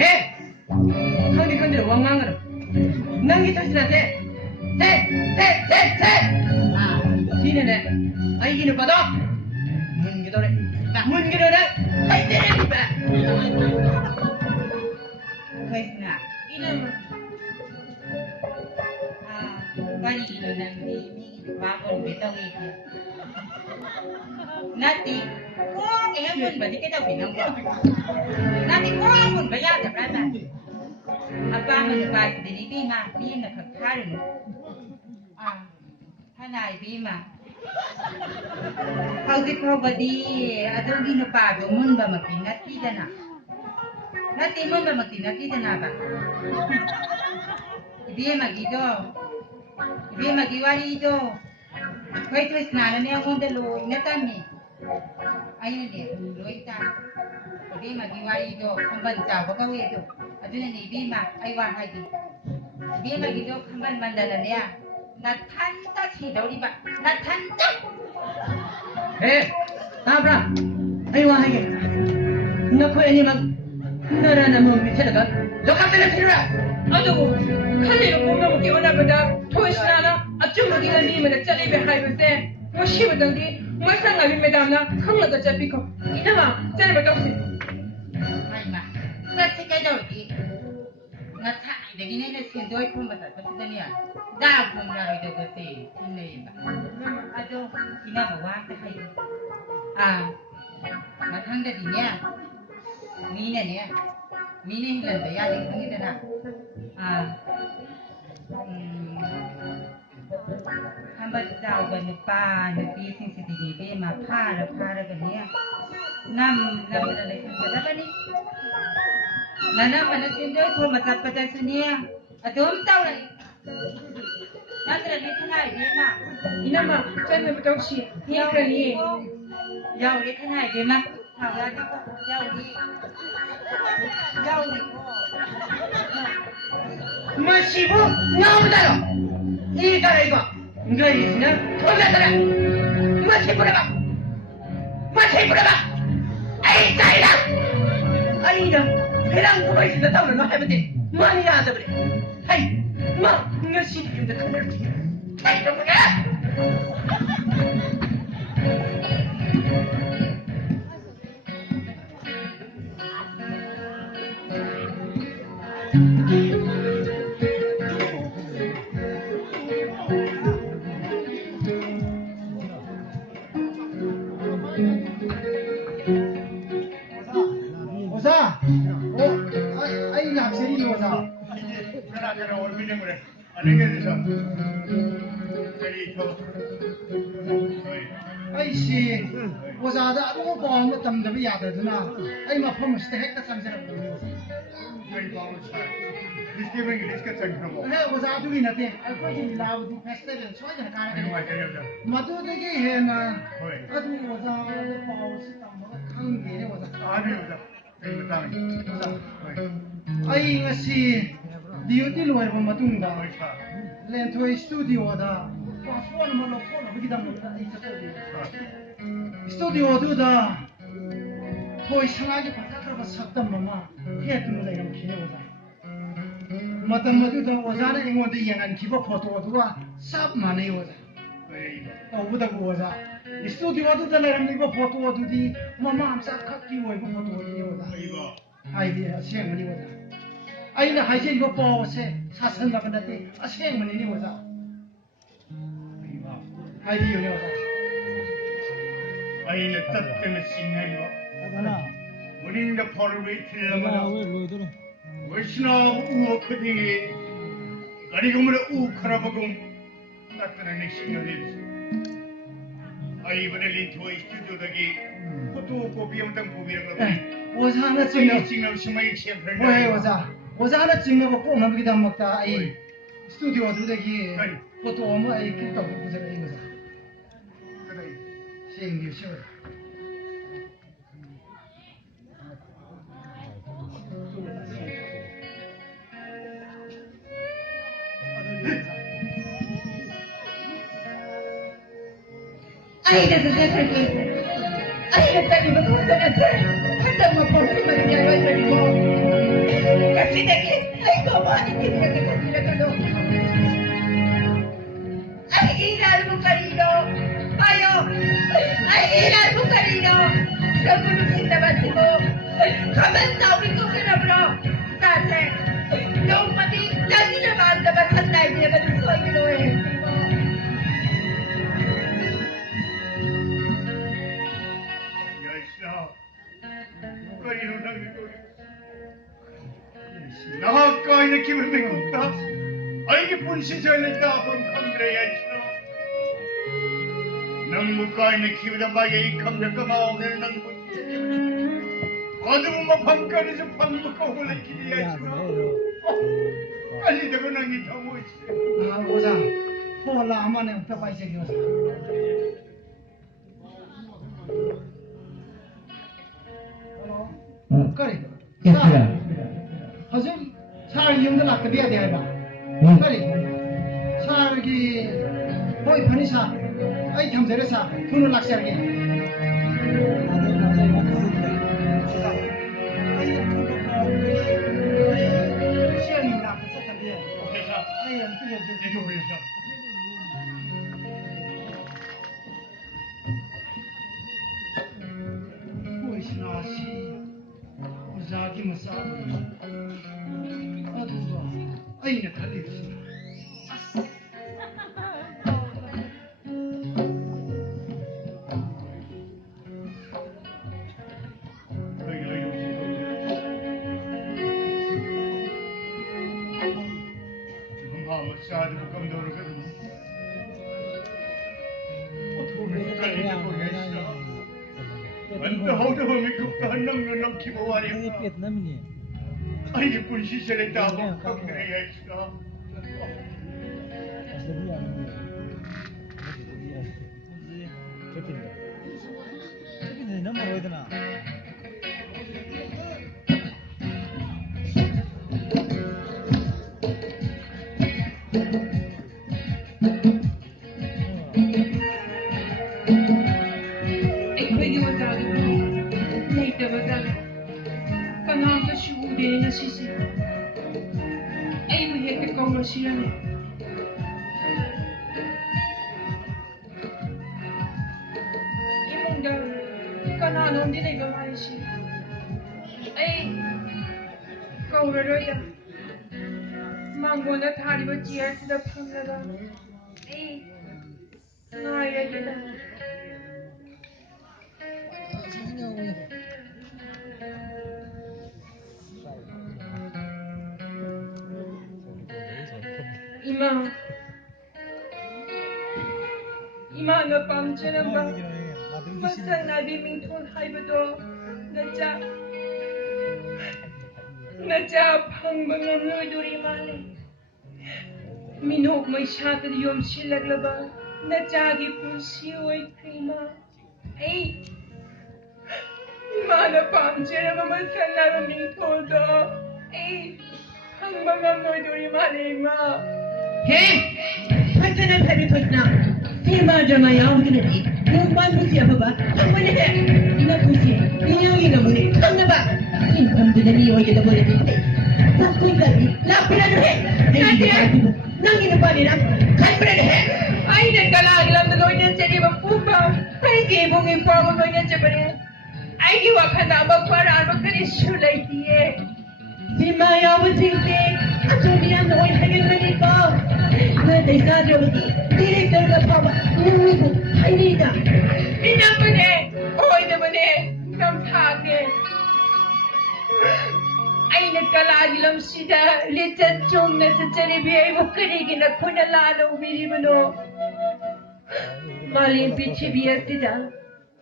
해! 컨디컨디로 왕왕으로 남기 자신한테 지네네 아이기는 받아 문기도래 문기도래 파이팅 Krisna, ilan bali ino nang di bakon bitong ito. Nati, kung ehapon ba di kita binang ko? Nati, kung ehapon ba yata brata? Apa mo na ba di bima, di na kakkarin. Hanay bima. Haudik ko ba di adong ginupado mun ba makinat kita na? Nati mo ba magtinakita na ba? Ibiye magiwari ito. Kaya ito isnala niya akong daloy na tami. Ayun na loy ta. Ibiye magiwari ito. Ang bansa, bakaw ito. Ado na ni Ibiye ay wahay di. Ibiye magido, kamban mandala niya. Natanta sidaw di ba? Natanta! Tabra! Ay wahay ka. Naku, 나라나 뭐 밑에다가 lokapela tira aduh kali ko mo ki ona bada toisnala achu mo diga ni mena chale be hai bese mo shi badang di mo sanga bi medam na khangla da chapi ko ina ma chale ba tawsi mai ma ta se ka daw di nga tha de gi ne ne sin doi khum ba ta ta ni ya da khum na ro de ko te tin ne ba ado ina ba wa ta hai ma thang da di nya Mina hilang ya di kita nak. Hambat jauh benupa nupi sing sedih be ma para kan ya. Nam ada lagi apa ni? Nana mana sendiri kau macam macam sini ya. Adom tahu lagi. Nanti lagi kenai be ma. ina ma chale ba tawsi ni kali Jauh lagi kenai be ma. Tahu lagi jauh ni. 마시고 나오다요 이따라 이거 이거 있으면 돌려들어 마시 뿌려봐 아이 짜이라 아이라 그냥 그거 있으면 따오는 거 해보지 많이 하자 그래 하이 뭐 이거 시키는데 그걸 하이 누구야 오사! 아이 납세리 오사! 그나 얼굴이 그래 안에게 돼서 저리 저 아이씨 오사다 아무 거 땀도 야되잖아 아이 마품 스테 핵다 상세라고 저리 바로 차 리스케면 리스케 창크로 해 오사 두기 나대 알코지 라우디 페스티벌 소이다 가라 아니 맞아요 마도되게 해나 네. 아주 오사 파우스 땀도 강게 오사 아니요 이거 땅이 아이 ngasi 디오티 로에르 마퉁다 차 렌토이 스튜디오다 파스원 모노 폰 비기담 스튜디오도다 토이 상하게 바닥으로 섰던 마마 해도 내가 기내오다 마담마도다 오자나 잉원데 양안 기버 포토도와 삽 많이 오자 오부다고 오자 스튜디오도다 내가 이거 포토도디 마마 암사 컷기 오이고 포토디 오다 이거 아이디어 시행문이 오자 아이나 하이제 이거 보세 사선 나가는데 시행문이 오자 아이디어 오자 아이는 뜻때문에 신나이고 우리는 벌을 왜 틀려면 월시나 우어 크딩이 아리고물에 우카라보금 따뜻한 신나이 아이번에 린토의 스튜디오덕이 포토 고비영당 보비는 거 오사나 찍는 찍는 찍는 심하게 치empre 왜 오사나 찍는 거 꼬마 비다 먹다 아이 스튜디오도 되기 아이. 포토 오면 아이 kitto 부서가 이거자 그래 시행이 쉬워 Ay, nasa-nasa-nasa. Ay, nasa-nasa-nasa. 가만 나오는 거 그러므로 나한테 너무만이 나지를 만나면 한 나이 되면 소이로 해. 열사 거리로 나가고 나와 거인의 기분 메고다 아이게 분시절을 따본 컨드레 열사 능 거인의 기분에 마게 이 감력과 마음을 능 어둠은 밤까지서 밥 먹고 올라 길이 열사 빨리 되고 난게 더 멋있어 아 오자 호라 아마네 없다 바이세기 오자 करें हजुर सार Jung lakh बिया दे आइबा करें सार की कोई funny सा आई थमजरे सा कुनो लाख सार की 자기 무사 어두워 아이나 달리지 마음을 쌓아두고 검도르거든 어떻게 깔리지 모르겠어 완도 허우더움이 급한 놈는 넘기고 와려 아이게 분시절에 따고 검도해야 했어 망고나 다리를 찌할 수도 없습니다. 에이, 나이래기다. 이마 너 밤새는 거 맞아 나비 민톤 하이브도 나자 방방은 너희들이 말해 민옥 마이샤들 좀 실력러봐 나자기 분시오의 크리마 에이 이마 너 밤새는 거 맞아 나비 민톤도 에이 방방은 너희들이 말해 이마 해! 팔자는 팔이 터지나 대마저마 야우드네리 눈만 보지 봐봐 한번에 해 이나 보지 인형이가 뭐니 칸나봐 인컴들은 이어지다 보내는데 닭고기까지 라피라도 해 남기는 밥이랑 갈비라도 해 아이는 갈라기람도 너희는 제리만 뿜바 아이기 봉이 뻥은 너희는 제버려 아이기 와칸다 먹바라 알먹들이 슐레이티에 지마야 아버지인데 아저리야 너희 하겠느니까 그 대사적이 디렉터가 봐봐 누구 하이리다 이나쁘네 오이드문에 남타게 아이는 갈라기람 시다 리자 좀내서 제리비에 목걸이기나 코날라노 미리브노 말린 빛이 비었다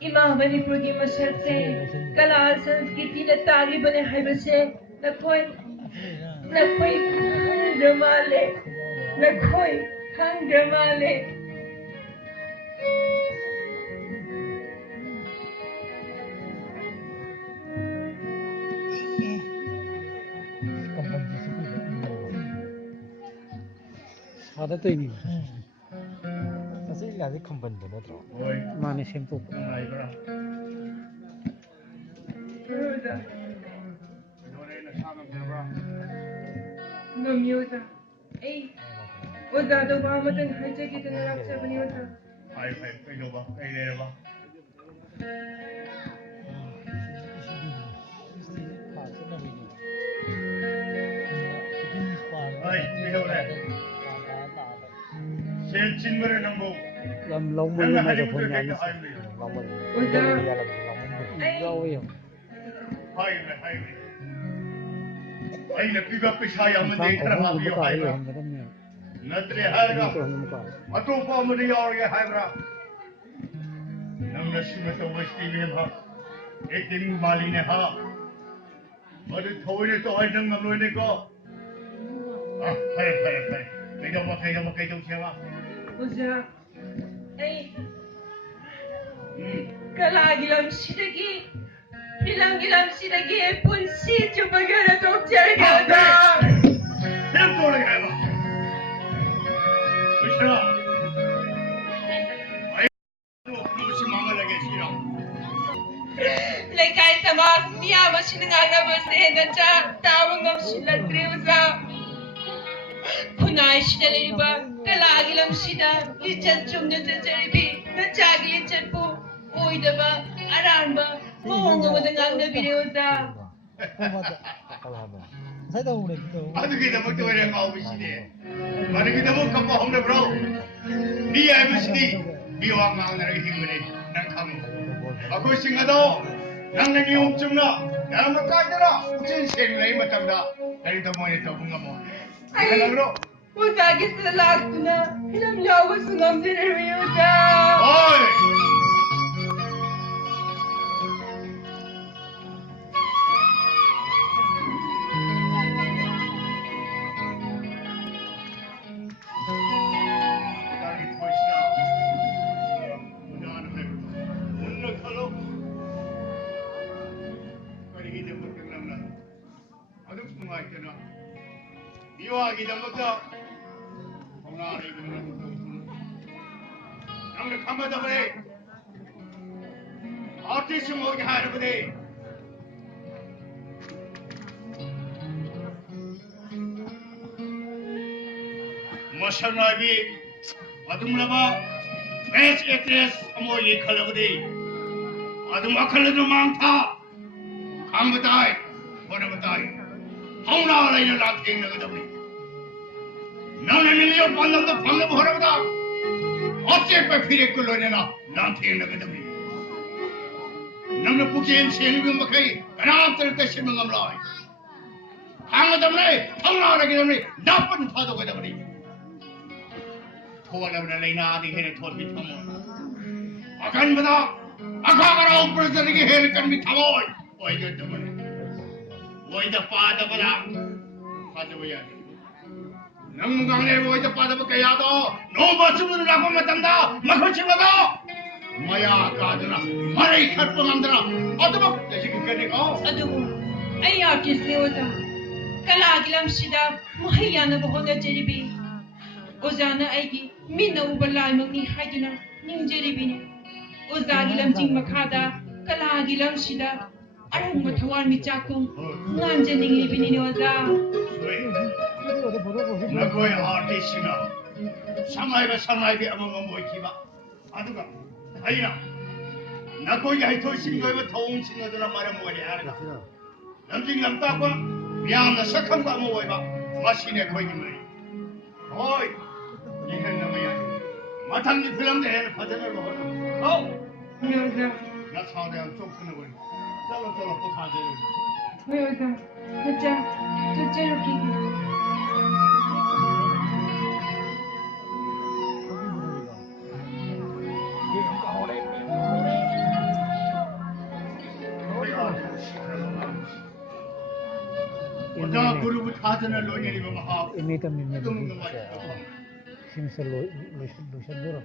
이마음을 부르기 마살세 갈라 संस्कृतिने तारी बने हाइबसे नखोई खांडमाले नखोई खांडमाले ada tuh ini masih lagi kembali bener tuh Oi, mana shampoo ay, bro. Miusa Doon na sa amin, bro. no miusa eh uda do ba matan haje ki tana raksa bani uda Ay, kayo ba? Kayo ba? 내 진거를 넘고 lòng mình mà được phần nhà như sao lòng mình Ôi da. bây giờ là lòng mình đâu hiểu 하이네 아이나 비가 삐사야면 내 không 사람 không 하비요 có cái 하이라 không có nhiều 나들이 không 하이라 có 아또 빠무리 야오게 하이라 남나 심에서 워시티비에 하 액팅 말리네 하 어디 더위를 또 얼른 감로니까 아 파이 내가 뭐 좀 채워 Oza, ay, kalagilam sidagi, bilang-gilam sidagi, punsit yung bagara doktor gada. 그냥 돌아가 봐 으쌰 아이 또 무시 망을하게 싫어 Lekay sama, niya mo sinangana mo sa hendacha, tawag ng silatri uza. Punay sinali ba, kalagilam sida, lichan chumna sa jaribi, nachagi lichan po, uy diba, aran ba, muhunga mo dangang nabili uza. không có thấy đâu này đâu 아주 그다 뭐 교회에 가오시네 많이 그다 뭐 갖고 홍대 브로 니 아버지니 미와 마음나라게 힘을 난 강우 아그 생각도 나는 이 엄청나 나는 까지라 우진 생각이 못한다 나리 더 뭐니 더 뭔가 뭐 내가 그러 Uza git sa lahat ko na, hinam niya ako sa namdinari uza. 어이 나리 보시나 문화는 문을 털어 거리기 좀 끝났나 아주 풍화 있잖아 미워하기 전부터 통화를 이루는 나는 간마다 보내 아티스 모기 하는 보내 머셔나비 아dum라바 베스 에트레스 어머니 칼라보디 아dum마 칼라도 많다 강부다이 보내부다이 하우나라이는 라팅 나가다보니 나는 밀리오 반남도 방금 하라보다 어째 빼피레 끌러내나 라팅 나가다보니 나는 북이엔 세일금 막하이 나한테 때 실명감라이 강하다보니 하우나라기 때문에 나쁜 파도가 되보니 토하려면 레이나디 해를 토를 밑하모 아간보다 아카가라 오프레서리게 해를 깐 밑하모 오이저 때문에 오이저 빠다보다 빠져봐야 돼 남강내 오이저 빠다볼까 야도 너무 주문을 하고 못한다 막걸치거도 마야 가드나 마레이 칼뻔한다나 어떠면 내시기까지 가 Aduh, ay artist ni uza. Kalagilam sida, mahaya na buho na jaribi. Uza na ay mina ubalay mag ni hayduna, ning jaribi ni. Uza gilam jing makada, kalagilam sida. Arang matawar mi chakong, ngan jan ning ibini ni uza. 나고의 아티스트나 상하이가 아무만 모이기봐 아두가 아이나 나고의 하이토신거이가 더웅신거들아 말해 뭐니 알아 남진 남따과 미안나 석한거 아무 모이봐 마시네 거이기 말이 어이 이hen 남아야 마탕기 필람데 해를 파전을 먹어라 Uza, 나 사대한 쪽 끊어버리 잘라 또 사대를 uza, uza, uza, uza, 어쩌 그룹을 사전을 논의를 하고 ini kan ini 좀 넘어가 sim selo lucian dulu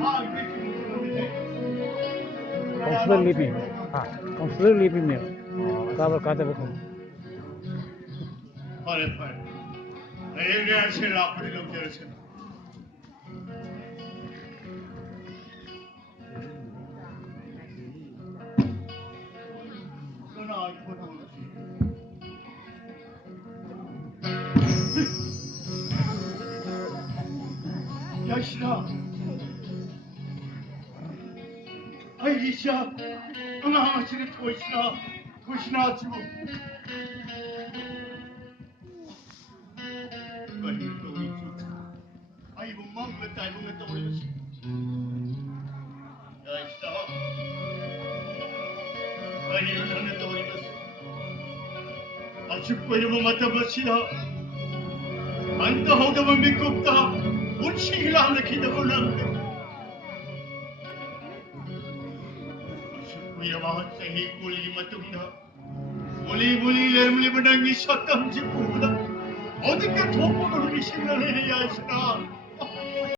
아 이게 지금 consular living consular living में काबर काते बखन 빨리 얘기할 실 앞으로 좀 들으세요 전화 이거는 야시나 아이시야 엄마 지금 도시나 주고 거기 어머니는 하나 떠올렸어. 아주 꼬이면 맡아봅시다. 안다 하다만 믿고 없다. 우치기를 하면 기다고 나는데. 아주 꼬이면 세히 꿀리기만 뜬다. 물리 내물리 menangis satam si pulang. Adik ka topo ng isingalaya sa